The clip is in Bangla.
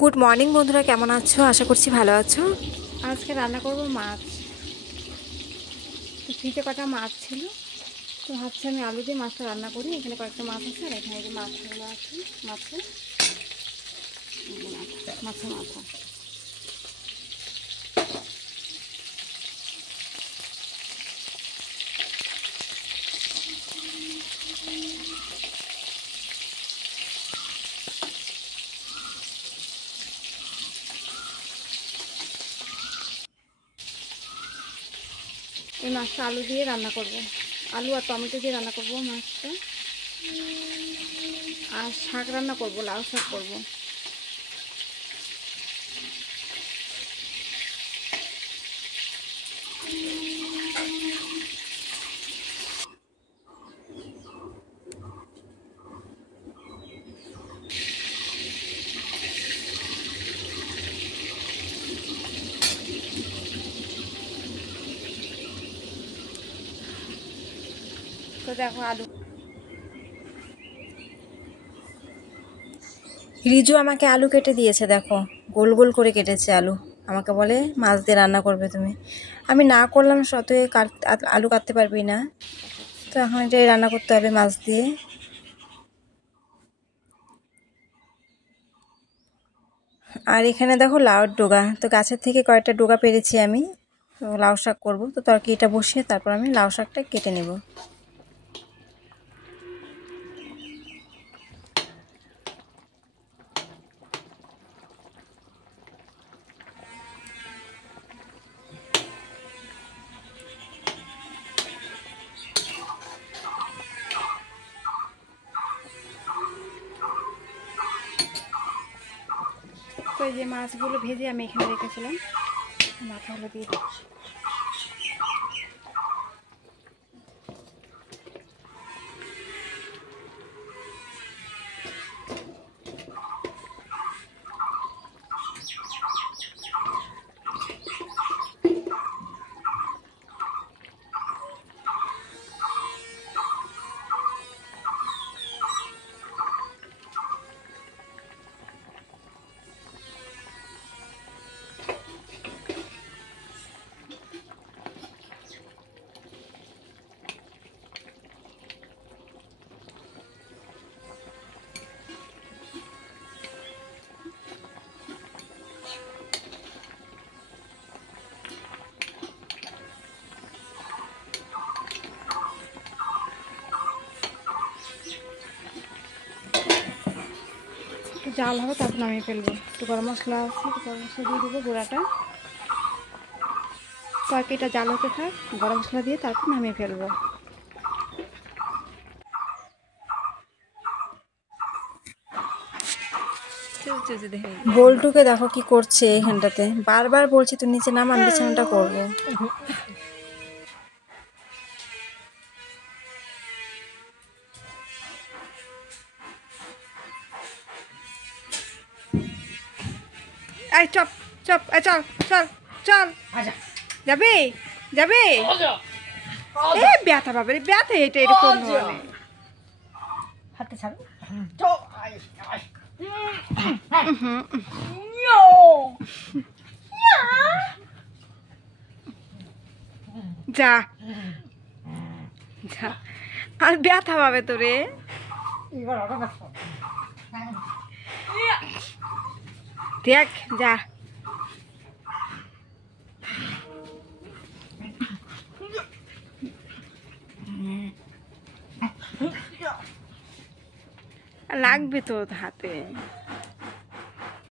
গুড মর্নিং বন্ধুরা, কেমন আছো? আশা করছি ভালো আছো। আজকে রান্না করব মাছ। তো ফ্রিজে কটা মাছ ছিল, তো ভাবছি আমি আলু দিয়ে মাছটা রান্না করি। এখানে কয়েকটা মাছ আছে আর এখানে যে মাছগুলো আছে, মাছের মাথা। এই মাছটা আলু দিয়ে রান্না করব, আলু আর টমেটো দিয়ে রান্না করব মাছটা। আর শাক রান্না করব, লাউ শাক করব। তো দেখো আলু, রিজু আমাকে আলু কেটে দিয়েছে, দেখো গোল গোল করে কেটেছে আলু। আমাকে বলে মাছ দিয়ে রান্না করবে তুমি। আমি না করলাম, সতই আলু কাটতে পারবি না, তো এখন এটাই রান্না করতে হবে মাছ দিয়ে। আর এখানে দেখো লাউর ডোগা, তো গাছের থেকে কয়েকটা ডোগা পেরেছি আমি, তো লাউ শাক করবো। তো তরকারিটা বসিয়ে তারপর আমি লাউ শাকটা কেটে নেব। তো এই যে মাছগুলো ভেজে আমি এখানে রেখেছিলাম, মাথাগুলো দিয়ে দিচ্ছি। জাল হবে, তারপর নামিয়ে ফেলবো। একটু গরম মশলা আছে, গরম মশলা দিয়ে দেবো গুঁড়াটা। তরকারিটা জাল হতে থাক, গরম মশলা দিয়ে তারপর নামিয়ে ফেলবো। বল্টুকে দেখো কি করছে এখানটাতে, বারবার বলছি তুই নিচে নাম, আমি বিছানাটা করবো। এই চপ চপ, চল চল চল, যাবে যাবে। এ ব্যথা বাবা রে, ব্যথা। এটা এরকম ধরনের হাতে ছাড়ো। যা যা, আর ব্যথা পাবে তোরে। দেখ যা, লাগবে তো হাতে।